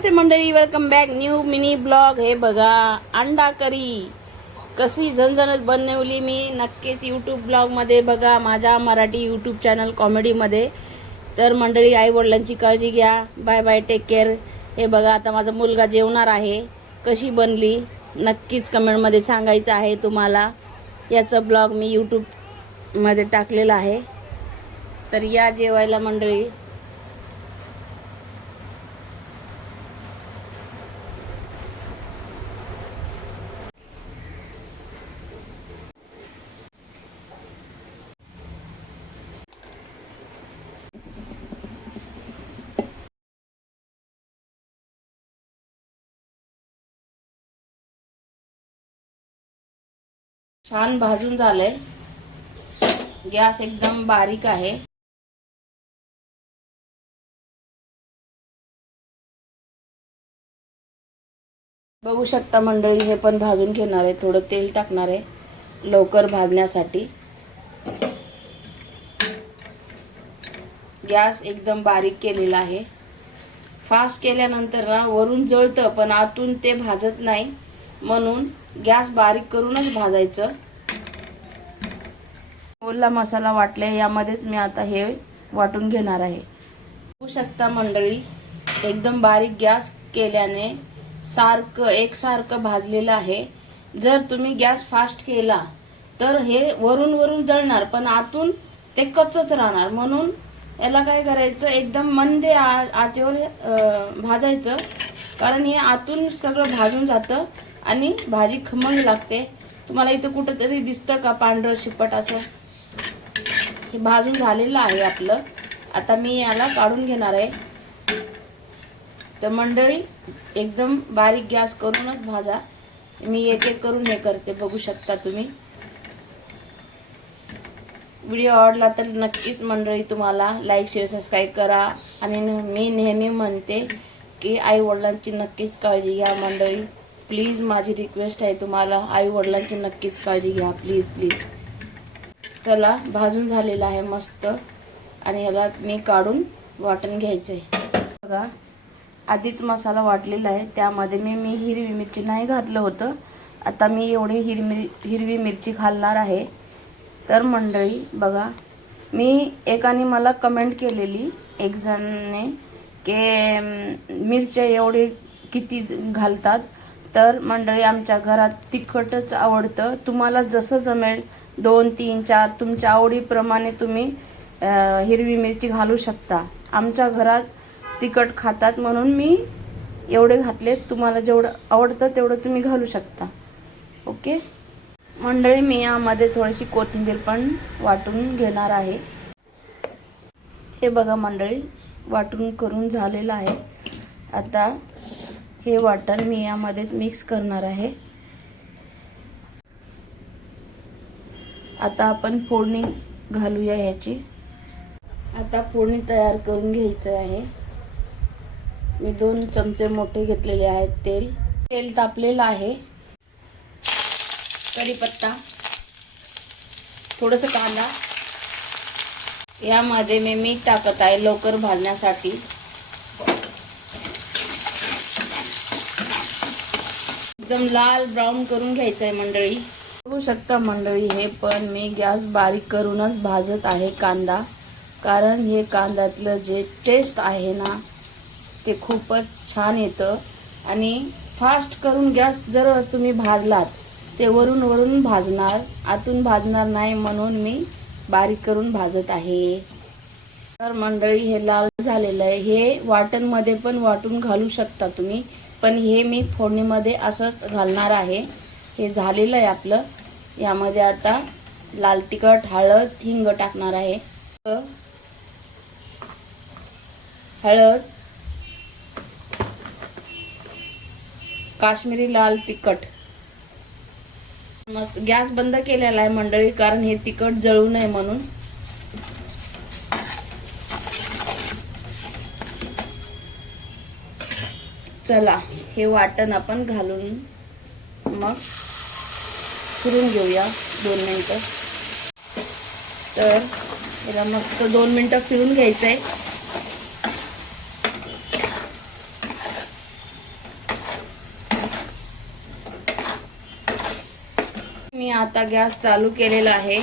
नमस्ते मंडळी, welcome back new mini blog. हे बघा, अंडा करी कशी झणझणीत बनवली मी नक्कीच यूट्यूब ब्लॉगमध्ये बघा, माझ्या मराठी यूट्यूब चॅनल कॉमेडीमध्ये. तर मंडळी, आई वडिलांची काळजी घ्या. Bye bye, take care. हे बघा, आता माझा मुलगा जेवणार आहे. कशी बनली नक्कीच कमेंटमध्ये सांगायचं आहे तुम्हाला. याचा ब्लॉग मी यूट्यूबमध्ये टाकलेला आहे, तर या जेवायला मंडळी. छान भाजून झालंय. गॅस एकदम बारीक आहे. बघू शकता मंडळी, हे पण भाजून घेणार आहे. थोडं तेल टाकणार आहे लवकर भाजण्यासाठी. गॅस एकदम बारीक केलेला आहे. फास्ट केल्यानंतर ना वरून जळतं पण आतून ते भाजत नाही, म्हणून गॅस बारीक करूनच भाजायचं. ओला मसाला वाटले, यामध्येच मी आता हे वाटून घेणार आहे. बघू शकता मंडळी, एकदम बारीक गॅस केल्याने एकसारखं भाजलेलं आहे. जर तुम्ही गॅस फास्ट केला तर हे वरून वरून जळणार पण आतून ते कच्चच राहणार. म्हणून याला काय करायचं, एकदम मंद आचेवर भाजायचं, कारण हे आतून सगळं भाजून जातं आणि भाजी खमंग लागते. तुम्हाला इथं कुठंतरी दिसतं का पांढरं शिपट असं? हे भाजून झालेलं आहे आपलं. आता मी याला काढून घेणार आहे. तर मंडळी, एकदम बारीक गॅस करूनच भाजा. मी एक एक करून हे करते, बघू शकता तुम्ही. व्हिडिओ आवडला तर नक्कीच मंडळी तुम्हाला लाईक शेअर सबस्क्राईब करा. आणि मी नेहमी म्हणते की आई वडिलांची नक्कीच काळजी घ्या मंडळी. प्लीज, माझी रिक्वेस्ट आहे तुम्हाला, आई वडिलांची नक्कीच काळजी घ्या, प्लीज प्लीज. चला, भाजून झालेला आहे मस्त. आणि याला मी काढून वाटण घ्यायचं आहे. बघा, आधीच मसाला वाटलेला आहे. त्यामध्ये मी हिरवी मिरची नाही घातलं होतं. आता मी एवढी हिरवी मिरची घालणार आहे. तर मंडळी बघा, एकाने मला कमेंट केलेली, एक जणने, की मिरच्या एवढे किती घालतात. तर मंडळी, आमच्या घरात तिखटच आवडतं. तुम्हाला जसं जमेल 2, 3, 4 तुमच्या आवडीप्रमाणे तुम्ही हिरवी मिरची घालू शकता. आमच्या घरात तिखट खातात म्हणून मी एवढे घातले. तुम्हाला जेवढं आवडतं तेवढं तुम्ही घालू शकता. ओके मंडळी, मी यामध्ये थोडीशी कोथिंबीर पण वाटून घेणार आहे. हे बघा मंडळी, वाटून करून झालेलं आहे. आता हे वाटण मी यामध्ये मिक्स करणार आहे. आता आपण फोडणी घालूया ह्याची. आता फोडणी तयार करून घ्यायचं आहे. मी 2 चमचे मोठे घेतलेले आहेत तेल तापलेलं आहे. कढीपत्ता, थोडंसं कांदा, यामध्ये मी मीठ टाकत आहे लवकर भाजण्यासाठी. एकदम लाल ब्राऊन करून घ्यायचं आहे मंडळी. बघू शकता मंडळी, हे पण मी गॅस बारीक करूनच भाजत आहे कांदा, कारण हे कांद्यातलं जे टेस्ट आहे ना ते खूपच छान येतं. आणि फास्ट करून गॅस जर तुम्ही भाजलात ते वरून वरून भाजणार, आतून भाजणार नाही, म्हणून मी बारीक करून भाजत आहे. तर मंडळी, हे लाल झालेलं आहे. हे वाटणमध्ये पण वाटून घालू शकता तुम्ही, पण हे मी फोडणीमध्ये असंच घालणार आहे. हे झालेलं आहे आपलं. यामध्ये आता लाल तिखट, हळद, हिंग टाकणार आहे. हळद, काश्मीरी लाल तिखट. मस्त गॅस बंद केलेला आहे मंडळी, कारण हे तिखट जळू नये म्हणून. चला, हे वाटण आपण घालून मग फिरून घेऊया 2 मिनिटं. तर याला मस्त 2 मिनिटं फिरून घ्यायचंय. मी आता गॅस चालू केलेला आहे.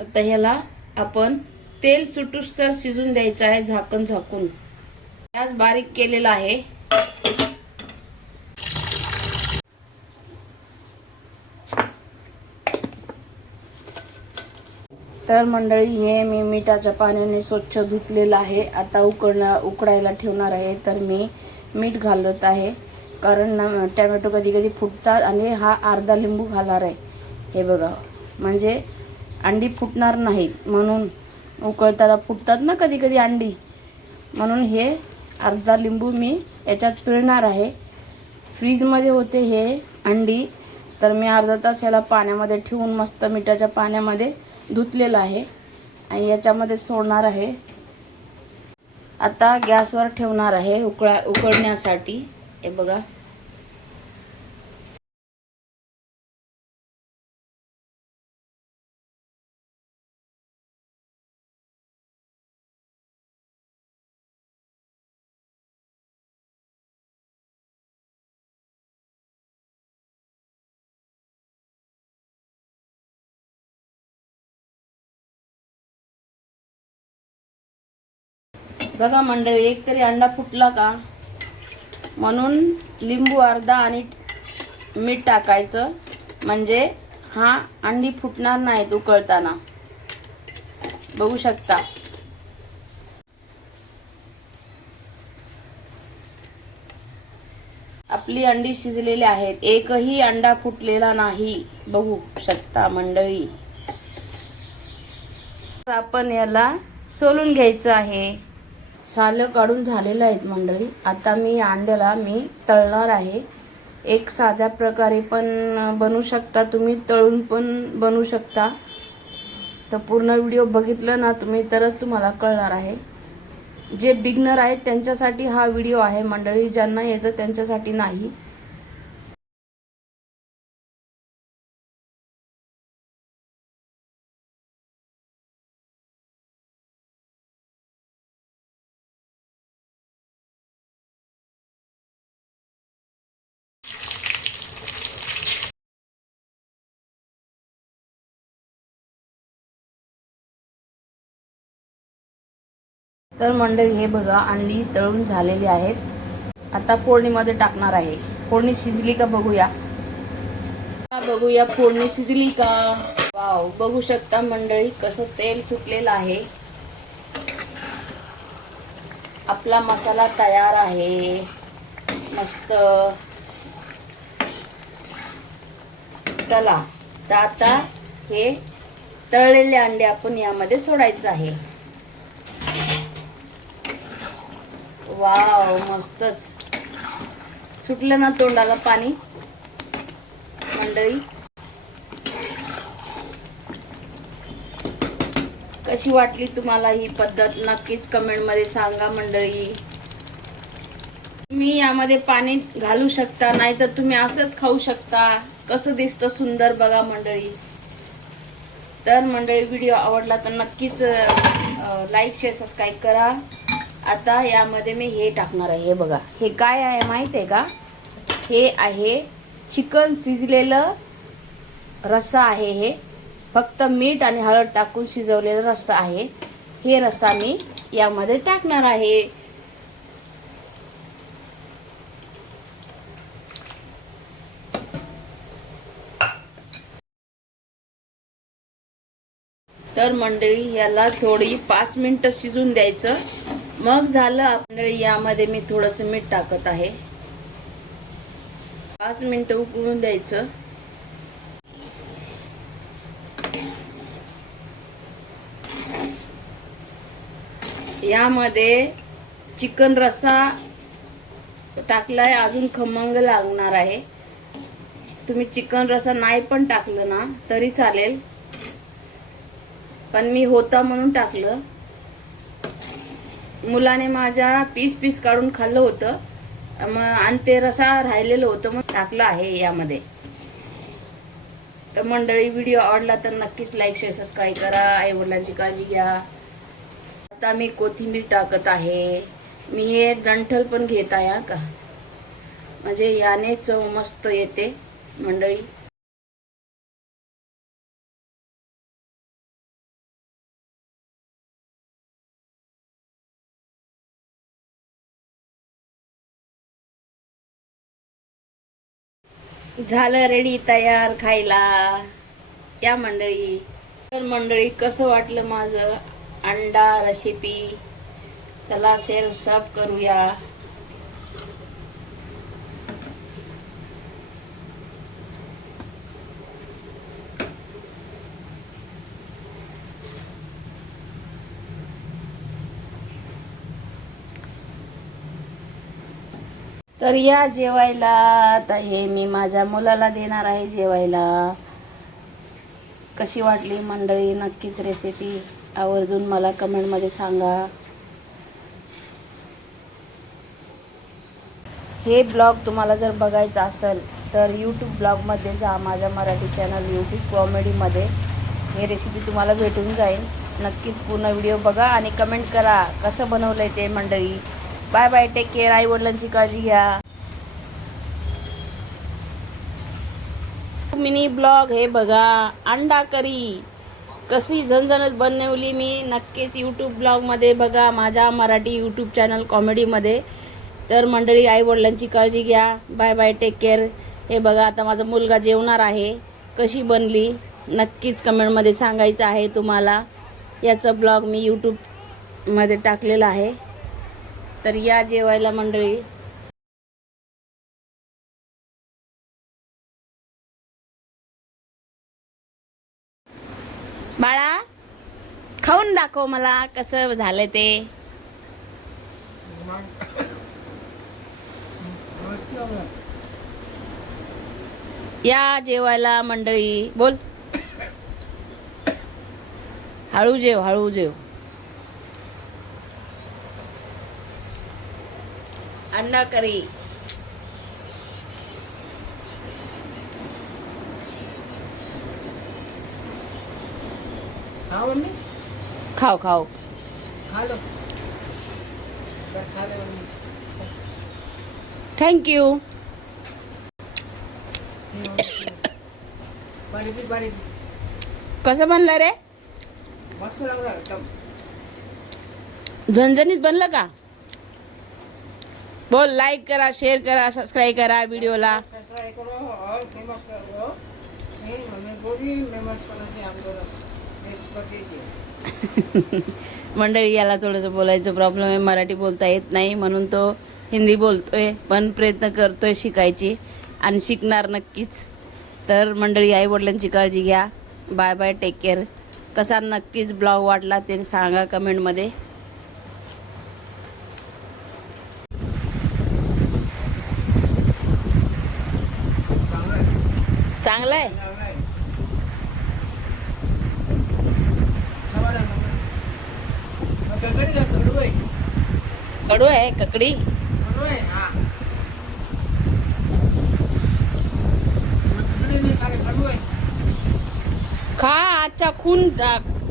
आता ह्याला आपण तेल सुटूस तर शिजून द्यायचं आहे झाकण झाकून. गॅस बारीक केलेला आहे. तर मंडळी हे मी मिठाच्या पाण्याने स्वच्छ धुतलेलं आहे. आता उकडायला ठेवणार आहे. तर मी मीठ घालत आहे कारण टॅमॅटो कधी कधी फुटतात आणि हा अर्धा लिंबू घालणार आहे. हे बघा, म्हणजे अंडी फुटणार नाहीत म्हणून. उकळताना फुटतात ना कधी कधी अंडी, म्हणून हे अर्धा लिंबू मी याच्यात पिळणार आहे. फ्रीजमध्ये होते हे अंडी, तर मी अर्धा तास याला पाण्यामध्ये ठेवून मस्त मिठाच्या पाण्यामध्ये धुतलेलं आहे आणि याच्यामध्ये सोडणार आहे. आता गॅसवर ठेवणार आहे उकळण्यासाठी. हे बघा, बघा मंडळी, एक तरी अंडा फुटला का, म्हणून लिंबू अर्धा आणि मीठ टाकायचं, म्हणजे हा अंडी फुटणार नाहीत उकळताना. बघू शकता. आपली अंडी शिजलेली आहेत, एकही अंडा फुटलेला नाही. बघू शकता मंडळी. आपण याला सोलून घ्यायचं आहे. सालं काढून झालेलं आहेत मंडळी. आता मी अंड्याला तळणार आहे. एक साध्या प्रकारे पण बनवू शकता तुम्ही, तळून पण बनवू शकता. तर पूर्ण व्हिडिओ बघितलं ना तुम्ही तरच तुम्हाला कळणार आहे. जे बिगनर आहेत त्यांच्यासाठी हा व्हिडिओ आहे मंडळी, ज्यांना येतं त्यांच्यासाठी नाही. तर मंडळी हे बघा, अंडी तळून झालेली आहेत. आता फोडणीमध्ये टाकणार आहे. फोडणी शिजली का बघूया. बघूया फोडणी शिजली का. वाव, बघू शकता मंडळी कसं तेल सुटलेलं आहे. आपला मसाला तयार आहे मस्त. चला, तर आता हे तळलेले अंडे आपण यामध्ये सोडायचं आहे. वाव, मस्तच सुटलं ना तोंडाला पाणी मंडळी. कशी वाटली तुम्हाला ही पद्धत, नक्कीच कमेंट मध्ये सांगा मंडळी. तुम्ही यामध्ये पाणी घालू शकता, नाहीतर तुम्ही असंच खाऊ शकता. कसं दिसतं सुंदर बघा मंडळी. तर मंडळी, व्हिडिओ आवडला तर नक्कीच लाईक शेअर सबस्क्राईब करा. आता यामध्ये मी हे टाकणार आहे. हे बघा, हे काय आहे माहित आहे का. हे आहे चिकन शिजलेलं रस्सा आहे. हे फक्त मीठ आणि हळद टाकून शिजवलेला रस्सा आहे. हे रस्सा मी यामध्ये टाकणार आहे. तर मंडळी याला थोडी 5 मिनिटं शिजून द्यायचं. मग झालं मंडळी. यामध्ये मी थोडंसं मीठ टाकत आहे. 5 मिनिटं उकळून द्यायचं. यामध्ये चिकन रस्सा टाकलाय, अजून खमंग लागणार आहे. तुम्ही चिकन रस्सा नाही पण टाकलं ना तरी चालेल, पण मी होता म्हणून टाकलं. मुलाने माझ्या पीस काढून खाल्लं होतं, आणि ते रसा राहिलेलं होतं मग टाकलं आहे यामध्ये. तर मंडळी, व्हिडिओ आवडला तर नक्कीच लाईक शेअर सबस्क्राईब करा. आई वडिलांची काळजी घ्या. आता मी कोथिंबीर टाकत आहे. मी हे डंठल पण घेत आहे का. म्हणजे याने चव मस्त येते मंडळी. झालं रेडी तयार खायला या मंडळी. तर मंडळी कसं वाटलं माझं अंडा रेसिपी, चला शेअर सब करूया. तर या जेवायला. आता हे मी माझ्या मुलाला देणार आहे जेवायला. कशी वाटली मंडळी नक्कीच रेसिपी आवर्जून मला कमेंटमध्ये सांगा. हे ब्लॉग तुम्हाला जर बघायचा असेल तर यूट्यूब ब्लॉगमध्ये जा, माझ्या मराठी चॅनल यूट्यूब कॉमेडीमध्ये हे रेसिपी तुम्हाला भेटून जाईल. नक्कीच पूर्ण व्हिडिओ बघा आणि कमेंट करा कसं बनवलं आहे ते मंडळी. Bye bye, take care. आई वडिलांची काळजी घ्या. मिनी ब्लॉग हे बघा, अंडा करी कशी झणझणीत बनवली मी. नक्कीच यूट्यूब ब्लॉगमध्ये बघा, माझ्या मराठी यूट्यूब चॅनल कॉमेडीमध्ये. तर मंडळी आई वडिलांची काळजी घ्या. Bye bye, take care. हे बघा आता माझा मुलगा जेवणार आहे. कशी बनली नक्कीच कमेंटमध्ये सांगायचं आहे तुम्हाला. याचा ब्लॉग मी यूट्यूबमध्ये टाकलेला आहे. तर या जेवायला मंडळी. बाळा खाऊन दाखव मला कसं झालं ते. या जेवायला मंडळी. बोल, हळू जेव, हळू जेव. अंडा करी. खाओ खाओ. Thank you. कसं बनलं रे? झणझणीत बनलं का? बोल, लाईक करा, शेअर करा, सबस्क्राईब करा व्हिडिओला. मंडळी याला थोडंसं बोलायचं प्रॉब्लेम आहे, मराठी बोलता येत नाही म्हणून तो हिंदी बोलतोय. पण प्रयत्न करतोय शिकायची आणि शिकणार नक्कीच. तर मंडळी आई वडिलांची काळजी घ्या. Bye bye, take care. कसा नक्कीच ब्लॉग वाटला ते सांगा कमेंटमध्ये. चांगलं आहे. कडू आहे ककडी. खा. अच्छा खून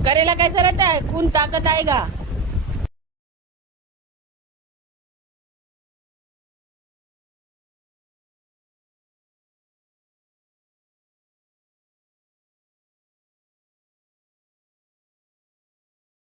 करेला कैसा रहता है? खून ताकत आएगा.